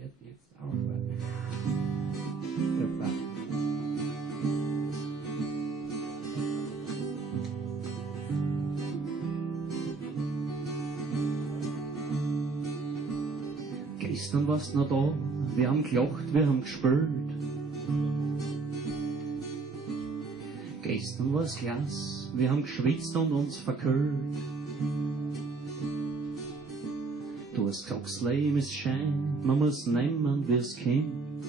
wird jetzt auch super. Gestern warst du noch da, wir haben gelacht, wir haben gespielt. Gestern war's Glas, wir haben geschwitzt und uns verkühlt. Du hast gesagt, das Leben ist Schein, man muss nehmen, wie's kommt.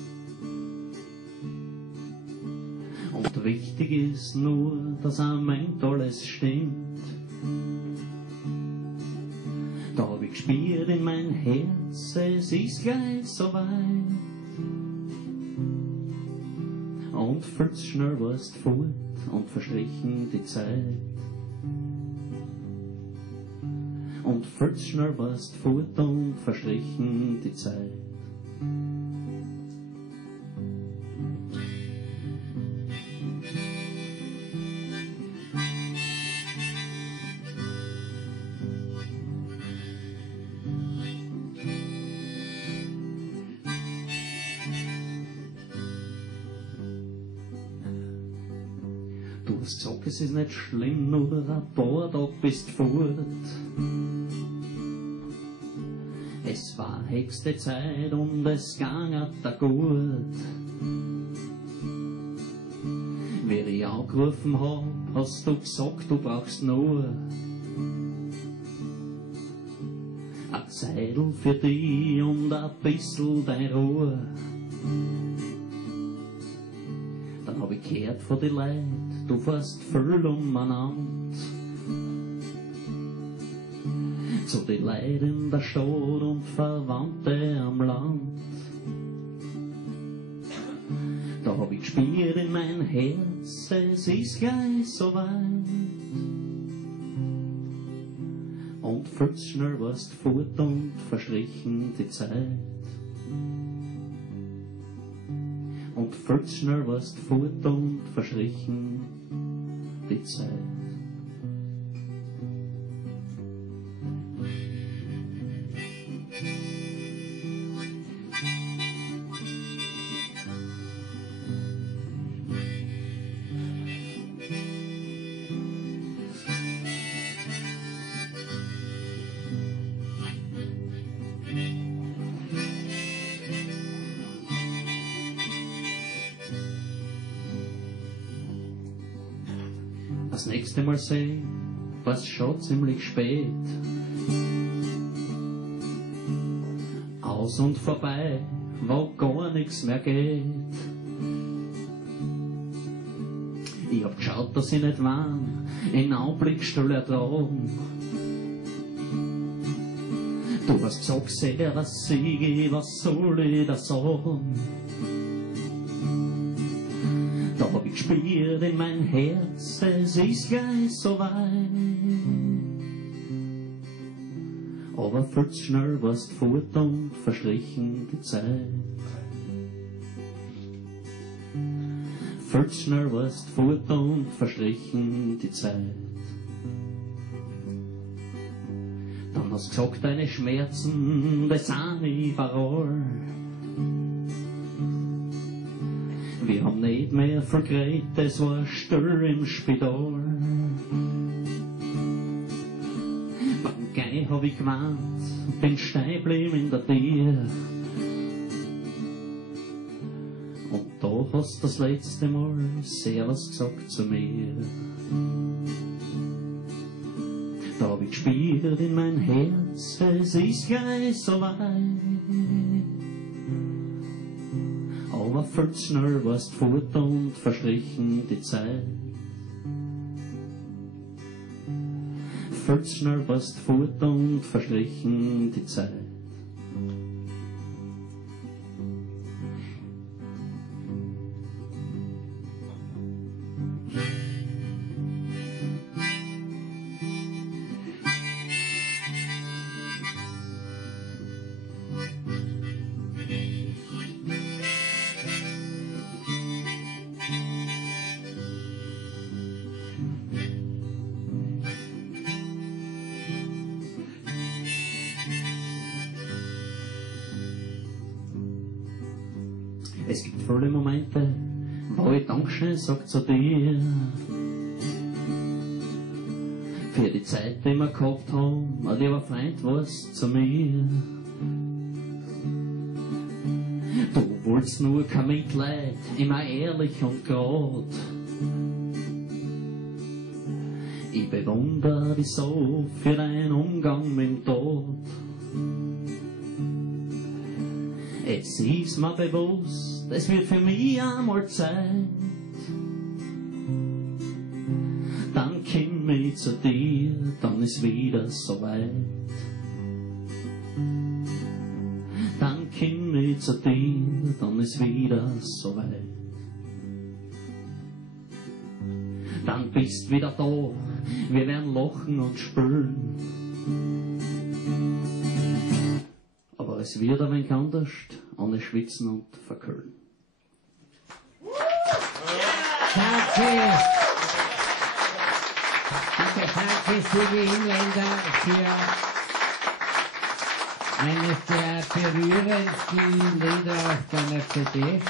Und wichtig ist nur, dass am Ende alles stimmt. Da hab ich gespürt in mein Herz, es ist gleich so weit. Und viel zu schnell warst fort und verstrichen die Zeit. Und viel zu schnell warst fort und verstrichen die Zeit. Du hast gesagt, es ist nicht schlimm, nur ein paar Tage bist fort. Es war höchste Zeit und es ging da gut. Wie ich angerufen hab, hast du gesagt, du brauchst nur ein Zeitl für dich und ein bissl deine Ruhe. Dann hab ich gehört von den Leuten, du fährst voll umeinander. Zu den Leuten in der Stadt und Verwandte am Land. Da hab ich gespürt in mein Herz, es ist gleich so weit. Und viel zu schnell warst fort und verstrichen die Zeit. Und viel zu schnell warst fort und verstrichen die Zeit. Das nächste Mal sehen, war's schon ziemlich spät. Aus und vorbei, wo gar nichts mehr geht. Ich hab geschaut, dass ich nicht warn, in Anblickstelle ertragen. Du hast gesagt, sehr was Siege, was soll ich da sagen? Da hab ich gespürt in mein Herz, es ist gleich so weit. Aber viel zu schnell warst fort und verstrichen die Zeit. Viel zu schnell warst fort und verstrichen die Zeit. Dann hast du gesagt, deine Schmerzen, das sind überall. Wir haben nicht mehr viel geredet, es war still im Spital. Beim Gehen hab ich gemeint, bin stehen geblieben in der Tür. Und da hast du das letzte Mal sehr was gesagt zu mir. Da hab ich gespürt in mein Herz, es ist gleich so weit. Aber viel zu schnell warst fort und verstrichen die Zeit. Viel zu schnell warst fort und verstrichen die Zeit. Es gibt viele Momente, wo ich Dankeschön sag zu dir. Für die Zeit, die wir gehabt haben, mein lieber Freund, warst zu mir. Du wolltest nur kein Mitleid, immer ehrlich und grad. Ich bewundere dich so für deinen Umgang mit dem Tod. Es ist mir bewusst, es wird für mich einmal Zeit. Dann komm ich zu dir, dann ist wieder so weit. Dann komm ich zu dir, dann ist wieder so weit. Dann bist wieder da, wir werden lachen und spielen. Aber es wird ein wenig anders, ohne Schwitzen und Verkühlen. Danke! Danke, Silvi Engländer, für eines der berührendsten Lieder auf deiner CD.